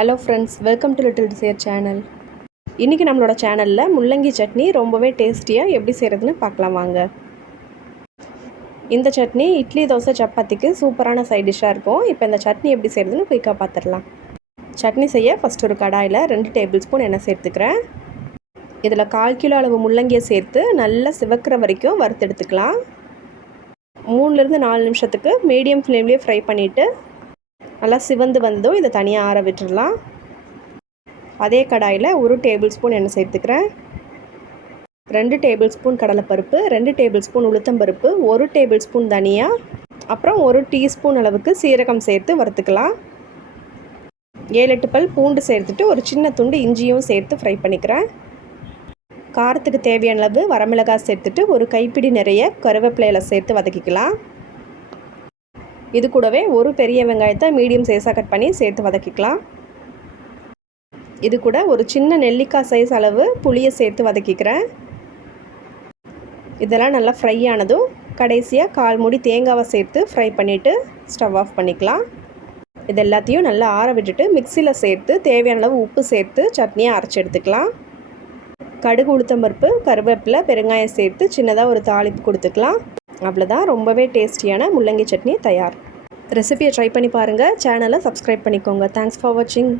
Hello friends, welcome to little desire channel. இன்றைக்கி நம்மளோட சேனலில் முள்ளங்கி சட்னி ரொம்பவே டேஸ்டியாக எப்படி செய்கிறதுன்னு பார்க்கலாம் வாங்க. இந்த சட்னி இட்லி, தோசை, சப்பாத்திக்கு சூப்பரான சைட் டிஷ்ஷாக இருக்கும். இப்போ இந்த சட்னி எப்படி செய்கிறதுன்னு குயிக்காக பார்த்துடலாம். சட்னி செய்ய ஃபஸ்ட் ஒரு கடாயில் 2 டேபிள் ஸ்பூன் எண்ணெய் சேர்த்துக்கிறேன். இதில் 1/4 கிலோ அளவு முள்ளங்கியை சேர்த்து நல்லா சிவக்கிற வரைக்கும் வறுத்தெடுத்துக்கலாம். 3லேருந்து 4 நிமிஷத்துக்கு மீடியம் ஃப்ளேம்லேயே ஃப்ரை பண்ணிவிட்டு நல்லா சிவந்து வந்ததும் இதை தனியாக ஆற விட்டுடலாம். அதே கடாயில் 1 டேபிள் ஸ்பூன் எண்ணெய் சேர்த்துக்கிறேன். 2 டேபிள் ஸ்பூன் கடலைப்பருப்பு, 2 டேபிள் ஸ்பூன் உளுத்தம்பருப்பு, 1 டேபிள் ஸ்பூன் தனியா, அப்புறம் 1 டீஸ்பூன் அளவுக்கு சீரகம் சேர்த்து வறுத்துக்கலாம். 7-8 பல் பூண்டு சேர்த்துட்டு ஒரு சின்ன துண்டு இஞ்சியும் சேர்த்து ஃப்ரை பண்ணிக்கிறேன். காரத்துக்கு தேவையான அளவு வரமிளகாய் சேர்த்துட்டு ஒரு கைப்பிடி நிறைய கருவேப்பிலையில சேர்த்து வதக்கிக்கலாம். இது கூடவே ஒரு பெரிய வெங்காயத்தை மீடியம் சைஸாக கட் பண்ணி சேர்த்து வதக்கிக்கலாம். இது கூட ஒரு சின்ன நெல்லிக்காய் சைஸ் அளவு புளியை சேர்த்து வதக்கிக்கிறேன். இதெல்லாம் நல்லா ஃப்ரை ஆனதும் கடைசியாக 1/4 மூடி தேங்காவை சேர்த்து ஃப்ரை பண்ணிவிட்டு ஸ்டவ் ஆஃப் பண்ணிக்கலாம். இது எல்லாத்தையும் நல்லா ஆற விட்டுட்டு மிக்சியில் சேர்த்து தேவையான அளவு உப்பு சேர்த்து சட்னியை அரைச்சி எடுத்துக்கலாம். கடுகு, உளுத்தம்பருப்பு, கருவேப்பிலை, பெருங்காயம் சேர்த்து சின்னதாக ஒரு தாளிப்பு கொடுத்துக்கலாம். அவ்வளோதான், ரொம்பவே டேஸ்டியான முள்ளங்கி சட்னி தயார். ரெசிபியை ட்ரை பண்ணி பாருங்கள். சேனலை சப்ஸ்கிரைப் பண்ணிக்கோங்க. தேங்க்ஸ் ஃபார் வாட்சிங்.